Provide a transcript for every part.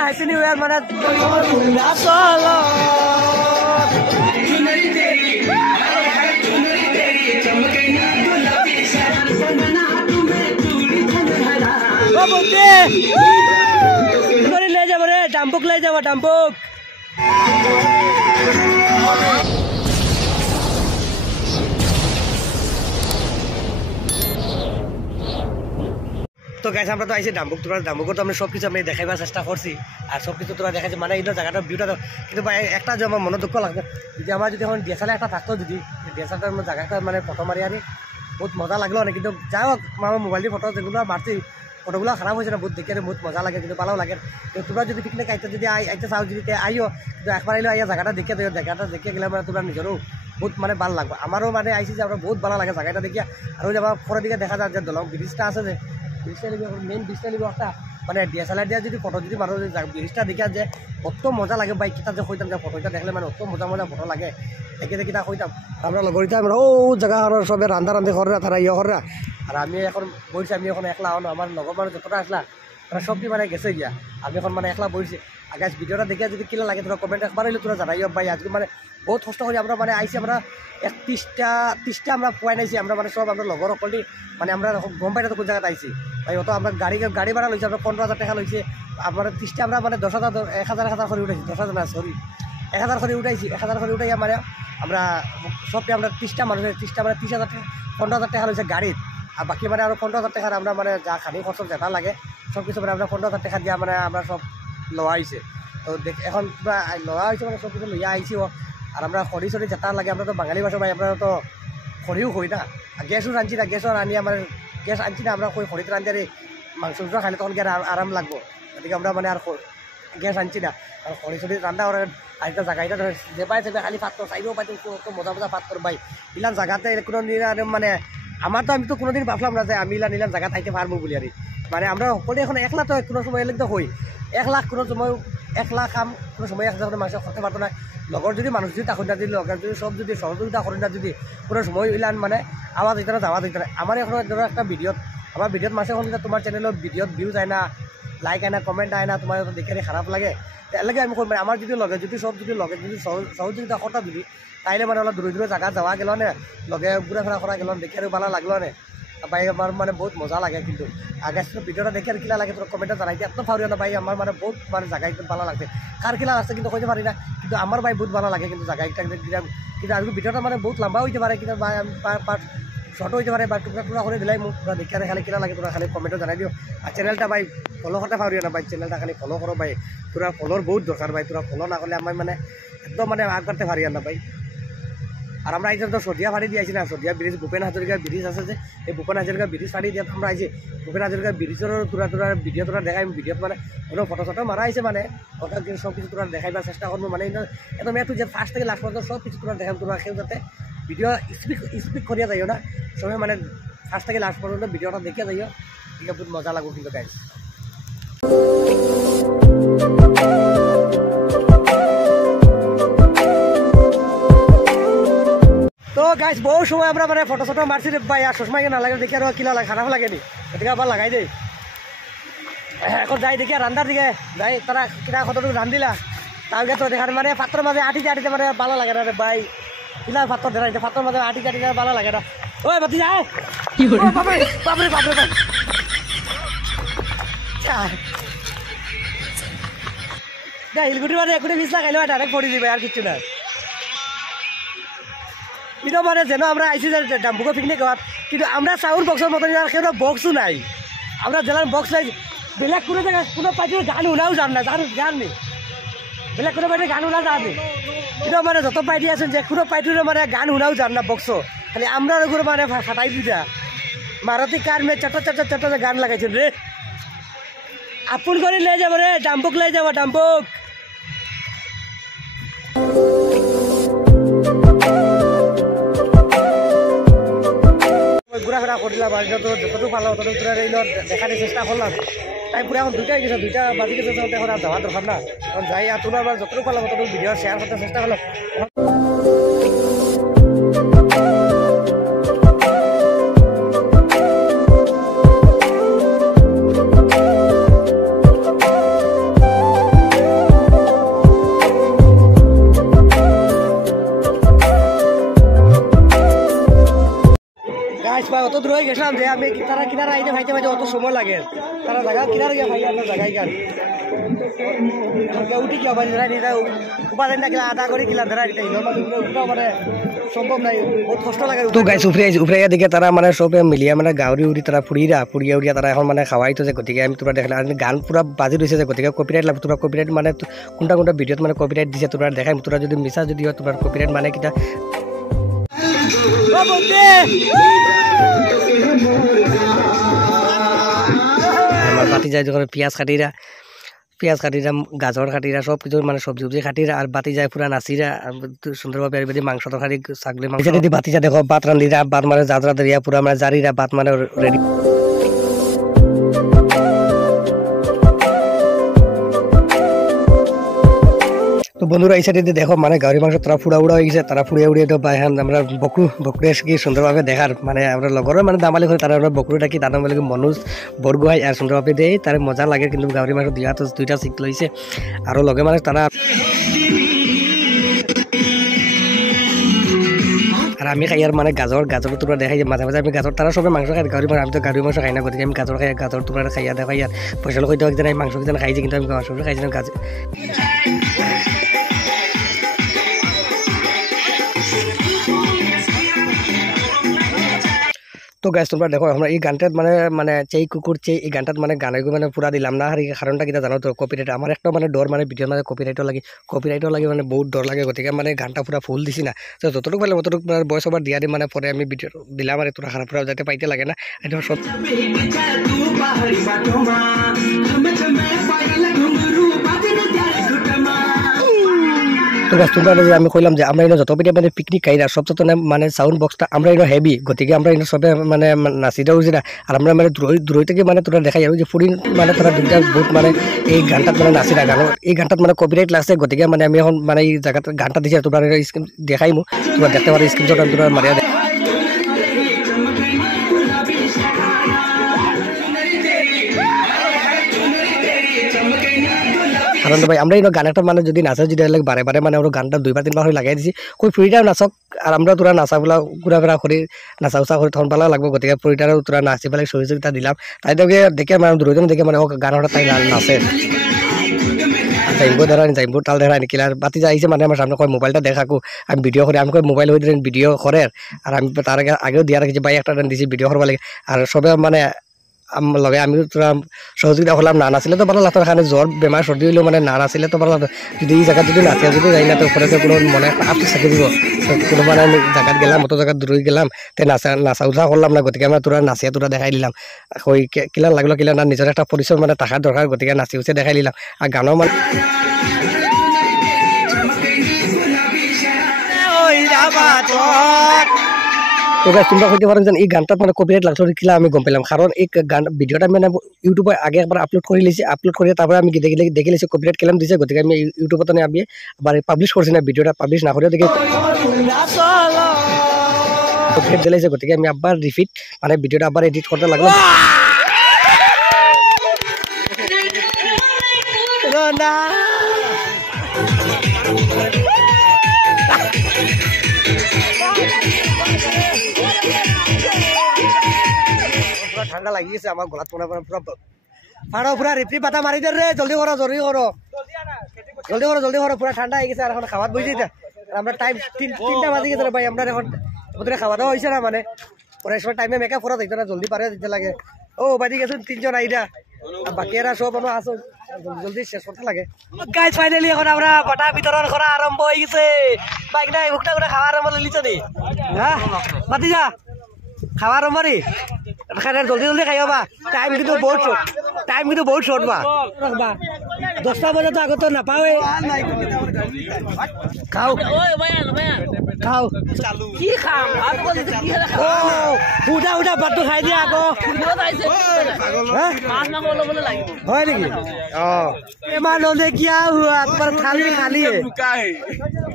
happy new year মানে চলো ले जाब रे डाम्पुक ले जाब डाम्पुक তো গাইস আমরা তো আইছি ডাম্বুক তোরা ডাম্বুকত আমরা সব কিছু আমি দেখাইবার চেষ্টা করছি আর সব কিছু তোরা দেখাইছে মানে এই জায়গাটা ভিউটা কিন্তু ভাই একটা যে আমার মনে দুঃখ লাগবে যদি আমার যদি এখন ডিএসএলআর একটা থাকতো যদি ডিএসএলআর জায়গাটা মানে ফটো মারি আনি বহুত মজা লাগলো না কিন্তু যাই হোক আমার মোবাইল দিয়ে ফটো যেগুলো মারছি ফটোগুলো খারাপ হয়েছে না বহুত দেখে বহুত মজা লাগে কিন্তু ভালো লাগে কিন্তু তোমরা যদি পিকনিক আইতে যদি আইতে চাও যদি আইও কিন্তু একবার আইলেও আইয়া জায়গাটা দেখে দিও জায়গাটা দেখে গেলে মানে তোমরা নিজেরও বহুত মানে ভালো লাগবে আমারও মানে আইসি যে আমার বহুত ভালো লাগে জায়গাটা দেখিয়া আর ওই যে আমার পরের দিকে দেখা যায় যে দলং ব্রিজটা আছে যে ব্রিজটা নিবি মেইন ব্রিজটা নিবি একটা মানে ডিএসএলআর দিয়া যদি ফটো যদি মারো ব্রিজটা দেখিয়া যে অত মজা লাগে বাইক কিতা যে হইতাম যে ফটোটা দেখলে মানে অত মজা মজা ফটো লাগে দেখে দেখি তা হইতাম আমরা লগরিতা ও জায়গা সবে রান্ধা রান্ধি করা তারা ইয়ে করা আর আমি এখন বলছি আমি এখন একলা হন আমার লগর মানুষ যতটা আসলা তারা সবটি মানে গেছে গিয়া আমি এখন মানে একলা বলছি আগে ভিডিওটা দেখে যদি কিনা লাগে তোরা কমেন্ট একবার হইলে তোরা জানাইও ভাই আজকে মানে বহুত কষ্ট করি আমরা মানে আইসি আমরা 30টা আমরা পোয়াই নাইছি আমরা মানে সব আমরা লগর সকল মানে আমরা গম পাই না তো কোন জায়গাতে আইসি ভাই অত আমরা গাড়ি ভাড়া লইছি আমরা 15,000 টাকা লইছে আমার 30টা আমরা মানে 10,000 1,000 করে উঠাইছি 10,000 না সরি 1,000 করে উঠাইছি 1,000 করে উঠাইয়া মানে আমরা সবটি আমরা 30টা মানুষের 30টা মানে 30,000 টাকা 15,000 টাকা লইছে গাড়ির আর বাকি মানে আরও 15,000 টাকার আমরা মানে যা খানি খরচ যেটা লাগে সব কিছু মানে আমরা 15,000 টাকা দিয়া মানে আমরা সব লওয়া হয়েছে তো এখন লওয়া হয়েছে মানে সব কিছু লইয়া আইছি আর আমরা খড়ি চড়ি যেটা লাগে আমরা তো বাঙালি ভাষা ভাই আমরা তো খড়িও খই না গ্যাসও রাঁধছি না গ্যাসও রাঁধি আমার গ্যাস আনছি না আমরা খড়িতে রাঁধি আর মাংস খাইলে তখন গিয়ে আরাম লাগবো গতিকে আমরা মানে আর গ্যাস আনছি না আর খড়ি চড়ি রান্ধা আর একটা জায়গা এটা যে পাই যাবে খালি পাত্র চাইলেও পাইতো মজা মজা পাত্র পাই ইলান জায়গাতে কোনো মানে আমার তো আমি তো কোনোদিন ভাবলাম না যে আমি ইলান জায়গা থাকতে পারবো বলি আর মানে আমরা সকলে এখন একলা তো কোনো সময় এলে তো হই 1 লাখ কোনো সময় 1 লাখ কাম কোনো সময় 1,000 মাংস করতে পারতো না লগর যদি মানুষ যদি তাকর না যদি লগর যদি সব যদি সহযোগিতা করে না যদি কোনো সময় ইলান মানে আওয়াজ দিতে না যাওয়া দিতে না আমার এখন ধরো একটা ভিডিওত আমার ভিডিওত মাসে এখন তোমার চ্যানেলত ভিডিওত ভিউজ আয় না লাইক আয় না কমেন্ট আয় না তোমার দেখে খারাপ লাগে এলাকে আমি করবো আমার যদি লগে যদি সব যদি লগে যদি সহযোগিতা করতা যদি তাইলে মানে অলপ দূরে দূরে জায়গা যাওয়া গেল নে লগে ঘুরে ফেরা করা গেল দেখে আর ভালো লাগলো নে ভাই আমার মানে বহুত মজা লাগে কিন্তু আগে ভিডিওটা দেখে আর কিলা লাগে তোর কমেন্টে জানাইতে এত ফাউরিয়া না ভাই আমার মানে বহুত মানে জায়গা একদম ভালো লাগছে কার কিলা লাগছে কিন্তু কইতে পারি না কিন্তু আমার ভাই বহুত ভালো লাগে কিন্তু জায়গা একটা কিন্তু আমি ভিডিওটা মানে বহুত লম্বা হইতে পারে কিন্তু ভাই আমি পার্ট শর্ট হইতে পারে বা টুকরা টুকরা করে দিলাই মোক তোরা দেখে খালি কিলা লাগে তোরা খালি কমেন্টে জানাই দিও আর চ্যানেলটা ভাই ফলো করতে পারিও না ভাই চ্যানেলটা খালি ফলো করো ভাই তোরা ফলোর বহুত দরকার ভাই তোরা ফলো না করলে আমার মানে একদম মানে আগবাড়তে পারিয়া না ভাই আর আমরা আইসি তো সদিয়া ফাড়ি দিয়ে আইসি না সদিয়া ব্রিজ ভূপেন হাজরিকা ব্রিজ আছে যে এই ভূপেন হাজরিকা ব্রিজ ফাড়ি দিয়ে আমরা আইসি ভূপেন হাজরিকা ব্রিজের তোরা ভিডিও তোরা দেখাই ভিডিওত মানে কোনো ফটো চটো মারা আইসে মানে ফটো সব কিছু তোরা দেখাইবার চেষ্টা করবো মানে একদম এত যে ফার্স্ট থেকে লাস্ট পর্যন্ত সব কিছু তোরা দেখাম তোরা কেউ যাতে ভিডিও স্পিক করিয়া যাইও না সবাই মানে ফার্স্ট থেকে লাস্ট পর্যন্ত ভিডিওটা দেখিয়া যাইও ঠিক বহুত মজা লাগবো কিন্তু গাইস তো গাইস বহু সময় আমরা মানে ফটো ফটো মারছি ভাই আর চশমা না লাগে দেখি আর কিলা লাগে খারাপ লাগেনি এদিকে আবার লাগাই দেই এখন যাই দেখি রান্নার দিকে যাই তারা কিনা কতটুকু রান্ধিলা তাহলে তো দেখার মানে পাত্রের মাঝে আটিতে মানে ভালো লাগে না রে ভাই কিলা পাত্র দেখাই পাত্রের মাঝে আটিতে ভালো লাগে না ওই বাতি যায় বাপরে বাপরে বাপরে হিলগুটির মানে একুটি বিশ লাগাইলো ডাইরেক্ট পড়ি দিবে আর কিচ্ছু না কিন্তু মানে যেন আমরা আইসি যে ডাম্বুকো পিকনিক হওয়ার কিন্তু আমরা সাউন্ড বক্সের মতন কেউ বক্সও নাই আমরা জেলার বক্স নাই বেলেগ কোনো জায়গায় কোনো পার্টির গান শুনাও জান না গান নেই বেলেগ কোনো পার্টির গান শুনা জান নেই কিন্তু মানে যত পার্টি আছেন যে কোনো পার্টির মানে গান শুনাও জান না বক্স খালি আমরা ওগুলো মানে ফাটাই দিতা মারুতি কার মে চট চট চট গান লাগাইছেন রে আপন করে লে যাব রে ডাম্বুক লে যাব ডাম্বুক ঘোরাফেরা করলাম আর যতটুকু ভালো ততটুকু দেখার চেষ্টা করলাম তাই পুরো এখন 2টা গেছে 2টা বাজি গেছে এখন আর যাওয়ার দরকার না কারণ যাই আর তোমরা যতটুকু ভালো ততটুকু ভিডিও শেয়ার করতে চেষ্টা করলাম গেছিলাম যে আমি তারা কিনারা আইতে ভাইতে ভাইতে অত সময় লাগে তারা জায়গা কিনারা গিয়ে ভাই আপনার জায়গায় গান উঠি কি আবার উপাদান না কিনা আধা করে কিলা ধরা দিতে উঠা মানে সম্ভব নাই বহুত কষ্ট লাগে তো গাইছ উফরে দিকে তারা মানে সবে মিলিয়া মানে গাউরি উড়ি তারা ফুরিয়া উড়িয়া তারা এখন মানে খাওয়াইতো যে গতিকে আমি তোরা দেখালে গান পুরা বাজি রয়েছে যে গতিকে কপিরাইট লাভ তোরা কপিরাইট মানে কোনটা কোনটা ভিডিওত মানে কপিরাইট দিছে তোরা দেখাই তোরা যদি মিছা যদি হয় তোরা কপিরাইট মানে কিটা আমার বাতি যায় যখন পিঁয়াজ কাটিরা গাজর কাটিরা সব কিছু মানে সবজি কাটিরা আর বাতি যায় পুরা নাচিরা সুন্দরভাবে আর মাংস তরকারি ছাগলি মাংস যদি বাতি যা দেখো ভাত রান্ধিরা ভাত মানে জাজরা দরিয়া পুরা মানে জারিরা ভাত মানে রেডি তো বন্ধুরা এই সাইডে দেখো মানে গাড়ি মাংস তারা ফুড়া হয়ে গেছে তারা ফুড়িয়ে উড়িয়ে তো আমরা বকরু এসে সুন্দরভাবে দেখার মানে আমরা লগরের মানে দামালি করে তারা আমরা বকরু ডাকি তার মানে মনোজ বরগুহাই আর সুন্দরভাবে দেয় তার মজা লাগে কিন্তু গাড়ি মাংস দুইটা সিট লইছে আর লগে মানে তারা আর আমি খাই আর মানে গাজর তোমরা দেখাই মাঝে মাঝে আমি গাজর তারা সবে মাংস খাই গাড়ি মাংস আমি তো গাড়ি মাংস খাই না গতিকে আমি গাজর খাই গাজর তোমরা খাইয়া দেখাই আর পয়সা লোক হয়তো আমি মাংস কিনা খাইছি কিন্তু আমি মাংস খাইছি না গাজর তো গাইস তোমরা দেখো আমরা এই গানটাত মানে চেই কুকুর চেই এই গানটাত মানে গানগুলো মানে পুরা দিলাম না আর এই কারণটা কিটা জানো তো কপিরাইট আমার একটা মানে ডর মানে ভিডিও মানে কপিরাইটও লাগে মানে বহুত ডর লাগে গতিকে মানে গানটা পুরা ফুল দিছি না তো যতটুকু পারলে অতটুকু মানে বয়স ওভার দিয়া দিই মানে পরে আমি ভিডিও দিলাম আর তোরা খারাপ পুরা যাতে পাইতে লাগে না এটা সব তো গাছ তোমরা আমি কইলাম যে আমরা যত পিঠে মানে পিকনিক খাইরা সবচেয়ে মানে সাউন্ড বক্সটা আমরা হেভি গতিকে আমরা সবে মানে নাচিটা উঠছি না আর আমরা মানে দূরই থেকে মানে তোরা দেখাই আর যে ফুরিন মানে তোরা দুইটা বহুত মানে এই গানটাত মানে নাচিরা গান এই গানটাত মানে কপিরাইট লাগছে গতিকে মানে আমি এখন মানে এই জায়গাটা গানটা দিছি তোমরা স্ক্রিন দেখাইমু তোমরা দেখতে পারো স্ক্রিনশট আমি তোমরা মারিয়া দেখ কারণ ভাই আমরা গান একটা মানে যদি নাচা যদি বারে বারে মানে আমরা গানটা 2 বা 3 বার করে লাগাই দিছি কই ফুরিটাও নাচক আর আমরা তোরা নাচাগুলা ঘুরাফেরা করে নাচা উচা করে তখন ভালো লাগবে গতিকে ফুরিটারও তোরা নাচি পেলে সহযোগিতা দিলাম তাই তোকে দেখে মানে দুজন দেখে মানে গানটা তাই নাচে যাইব তাল দেখা নিকিল আর বাতি যাইছে মানে আমার সামনে কয় মোবাইলটা দেখাকো আমি ভিডিও করে আমি কয় মোবাইল হয়ে দিলেন ভিডিও করে আর আমি তার আগেও দিয়া রাখছি ভাই একটা দিছি ভিডিও করবা লাগে আর সবে মানে লগে আমি তোরা সহযোগিতা করলাম না নাছিলে তো ভালো লাগতো এখানে জ্বর বেমার সর্দি হইলেও মানে না নাছিলে তো ভালো লাগতো যদি এই জায়গায় যদি নাচিয়া যদি যাই না তো ওপরে কোনো মনে একটা আফসোস থাকি দিব কোনো মানে আমি জায়গাত গেলাম অত জায়গাত দূরই গেলাম তে নাচা উঠা করলাম না গতিকে আমরা তোরা নাচিয়া তোরা দেখাই দিলাম ওই কিলা লাগলো কিলা না নিজের একটা পরিচয় মানে থাকার দরকার গতিকে নাচি উচে দেখাই দিলাম আর গানও মানে তো গাইস তোমরা কইতে পারো যে এই গানটা মানে কপিরাইট লাগছে কিলা আমি গম পেলাম কারণ এই গান ভিডিওটা মানে ইউটিউবে আগে একবার আপলোড করে লিছি আপলোড করে তারপরে আমি দেখে লিছি কপিরাইট কেলাম দিছে গতিকে আমি ইউটিউবে তো আমি আবার পাবলিশ করছি না ভিডিওটা পাবলিশ না করে দেখে কপিরাইট দিলাইছে গতিকে আমি আবার রিপিট মানে ভিডিওটা আবার এডিট করতে লাগলো না ঠান্ডা লাগি গেছে আমার গলাত পুরা ফাড়ো পুরা রিপি পাতা মারি দে রে জলদি করো পুরা ঠান্ডা হয়ে গেছে আর এখন খাবার বসে আমরা টাইম 3টা বাজে গেছে ভাই আমরা এখন ওদের খাওয়া দাওয়া হয়েছে না মানে পরে সময় টাইমে মেকআপ করা দেখতো না জলদি পারে দিতে লাগে ও বাদি গেছে 3জন আইরা বাকি এরা সব আমরা আসো জলদি শেষ করতে লাগে গাইস ফাইনালি এখন আমরা বাটা বিতরণ করা আরম্ভ হয়ে গেছে বাইক নাই ভুকটা করে খাওয়া আরম্ভ লিছ নি হ্যাঁ বাতি যা খাওয়া আরম্ভ রে জলদি খাইও বা টাইম কিন্তু বহুত শর্ট বা 10টা বাজে তো আগত নাপাওয়ে খাও কি খাম উঠা ভাতটো খাই দিয়া আকৌ হয় নেকি मानोने क्या हुआ पर खाली खाली है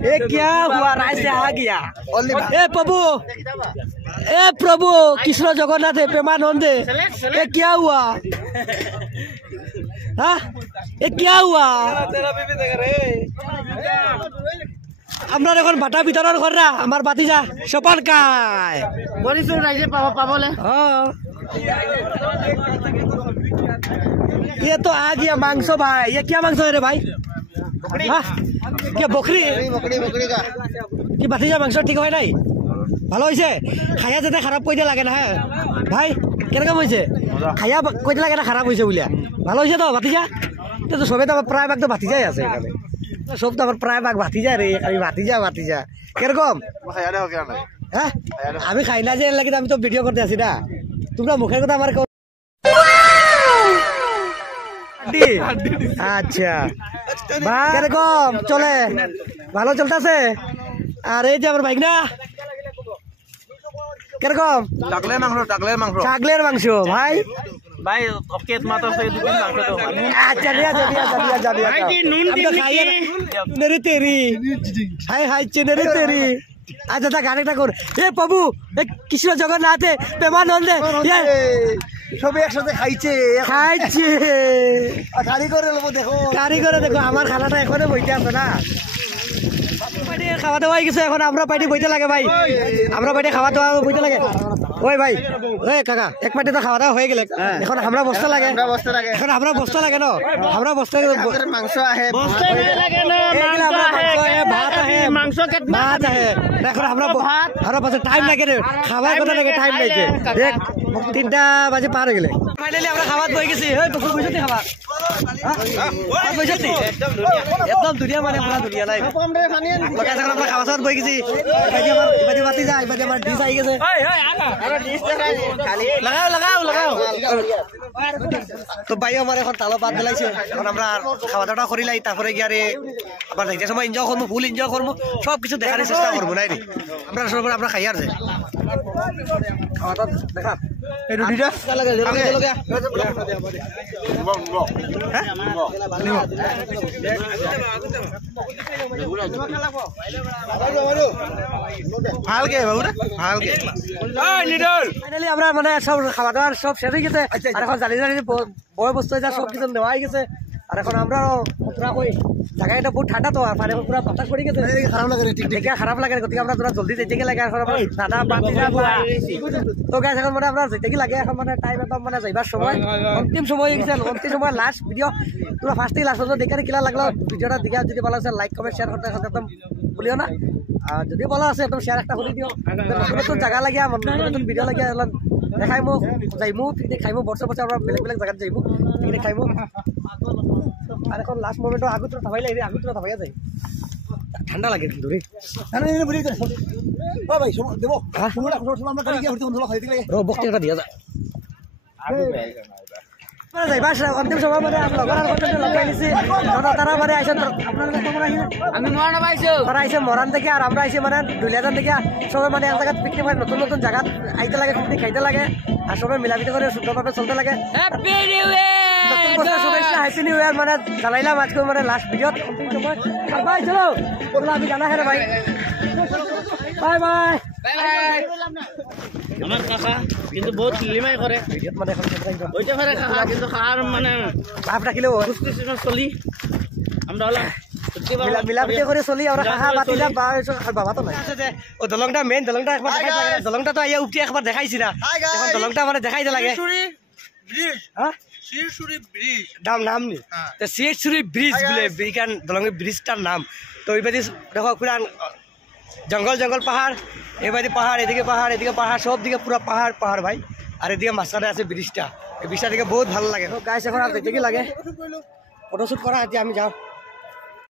ये क्या हुआ राय से आ गया ए प्रभु कृष्ण जगन्नाथ है प्रेमानंदे ये क्या हुआ हाँ ये क्या हुआ আমরা এখন বাটা বিতরণ করা আমার বাতিজা সপান কায় বলিছো রাইজে পাবলে ये तो आ गया मांगसो भाई ये क्या मांगसो है रे भाई हाँ क्या बकरी বকরি কা কি বাতিজা মাংস ঠিক হয় নাই ভালো হয়েছে খাইয়া যাতে খারাপ কইতে লাগে না হ্যাঁ ভাই কেরকম হয়েছে খাইয়া কইতে লাগে না খারাপ হয়েছে বলিয়া ভালো হয়েছে তো বাতিজা তো সবে তো আমার প্রায় ভাগ তো ভাতিজাই আছে এখানে সব তো আমার প্রায় ভাগ ভাতিজা রে খালি ভাতিজা কিরকম হ্যাঁ আমি খাই না যে লাগে আমি তো ভিডিও করতে আসি না তোমরা মুখের কথা আমার আচ্ছা কিরকম চলে ভালো চলতেছে আর এই যে আমার বাইক না কিরকম ছাগলের মাংস ভাই ভাই ওকে মাত্র সে দুদিন মাংস তো আচ্ছা নিয়া ভাই কি নুন দিবি নেরে তেরি হাই হাই চেনেরে তেরি আচ্ছা তা গানটা কর এ প্রভু এ কৃষ্ণ জগন্নাথে প্রেমানন্দে সবে একসাথে খাইছে কারিগরে দেখো আমার খানাটা এখনো বইতে আছে না খাওয়া দাওয়া হয়ে গেছে এখন আমরা পাইটি বইতে লাগে ভাই আমরা পাইটি খাওয়া দাওয়া বইতে লাগে ওই ভাই ওই কাকা এক পাইটি তো খাওয়া দাওয়া হয়ে গেলে এখন আমরা বস্তা লাগে এখন আমরা বস্তা লাগে ন আমরা বস্তা মাংস আহে ভাত আহে এখন আমরা পাশে টাইম লাগে রে খাবার কথা লাগে টাইম লাগে দেখ 3টা বাজে পার হয়ে গেলে ফাইনালি আমরা খাবার বই গেছি ওই পুকুর বইছতি খাবার বইছতি একদম দুনিয়া মানে পুরা দুনিয়া নাই আমরা খাওয়া সাথে বই গেছি এবারে বাতি যায় এবারে আমার ডিশ আই গেছে লাগাও তো ভাই আমার এখন তালো বাদ দিলাইছে এখন আমরা খাওয়া দাওয়া করিলাই তারপরে গিয়ে আবার যাইতে সময় এনজয় করবো ফুল এনজয় করবো সব কিছু দেখার চেষ্টা করবো নাই রে আমরা সব আমরা খাই আর খাওয়া দাওয়া দেখা আমরা মানে সব খাওয়া দাওয়ার সব শেষ হয়ে গেছে আর এখন জানি বয় বস্তু সব কিছু নেওয়া হয়ে গেছে আর এখন আমরা জায়গাটা বহুত ঠান্ডা তো আর পুরো বাতাস পড়ে গেছে খারাপ লাগে গতিকে আমরা তোরা জলদি যেতে লাগে এখন দাদা তো গাছ এখন মানে আমরা যেতে লাগে এখন মানে টাইম একদম মানে যাইবার সময় অন্তিম সময় হয়ে গেছে অন্তিম সময় লাস্ট ভিডিও তোরা ফার্স্ট থেকে লাস্ট পর্যন্ত দেখে কিলা লাগলো ভিডিওটা দেখে যদি ভালো আছে লাইক কমেন্ট শেয়ার করতে একদম ভুলিও না আর যদি ভালো আছে একদম শেয়ার একটা করে দিও নতুন জায়গা লাগে নতুন ভিডিও লাগে দেখাইমো যাইমো পিকনিক খাইমো বছর আমরা বেলেগ জায়গাত যাইমো পিকনিক খাইমো আর এখন লাস্ট মোমেন্টও আগুতরা থাবাই লাগে আগুতরা থাবাইয়া যায় ঠান্ডা লাগে কিন্তু রে ভাই দেবো বক্তৃতা দিয়া যায় অন্তিম সময় মানে তারা মানে তারা আইসে মরান থেকে আর আমরা আইসি মানে দুলিয়াজান থেকে সবাই মানে এক জায়গায় পিকনিক হয় নতুন জায়গাত আইতে লাগে পিকনিক খাইতে লাগে আর সবাই মিলামিতি করে সুন্দরভাবে চলতে লাগে শুভেচ্ছা হ্যাপি নিউ ইয়ার মানে জানাইলাম আজকে মানে লাস্ট ভিডিওত অন্তিম সময় আর ভাই চলো আমি জানা হ্যাঁ ভাই বাই বাই আমার কাকা কিন্তু বহুত লিমাই করে মানে ওইটা পারে কাকা কিন্তু খাওয়ার মানে লাভ রাখিলেও চলি আমরা হলাম মিলামিতি করে চলি আমরা কাহা বাতিলা বাবা তো নাই ও দলংটা মেইন দলংটা একবার দেখাই লাগে দলংটা তো আইয়া উঠি একবার দেখাইছি না এখন দলংটা মানে দেখাইতে লাগে নাম নি শিরছুরি ব্রিজ বলে বিকান দলংয়ের ব্রিজটার নাম তো এইবারে দেখো পুরা জঙ্গল পাহাড় এবারে পাহাড় এদিকে পাহাড় সব দিকে পুরো পাহাড় ভাই আর এদিকে মাঝখানে আছে ব্রিজটা এই ব্রিজটা দিকে বহুত ভালো লাগে গাইস এখন আর দেখতে কি লাগে ফটোশুট করা আছে আমি যাও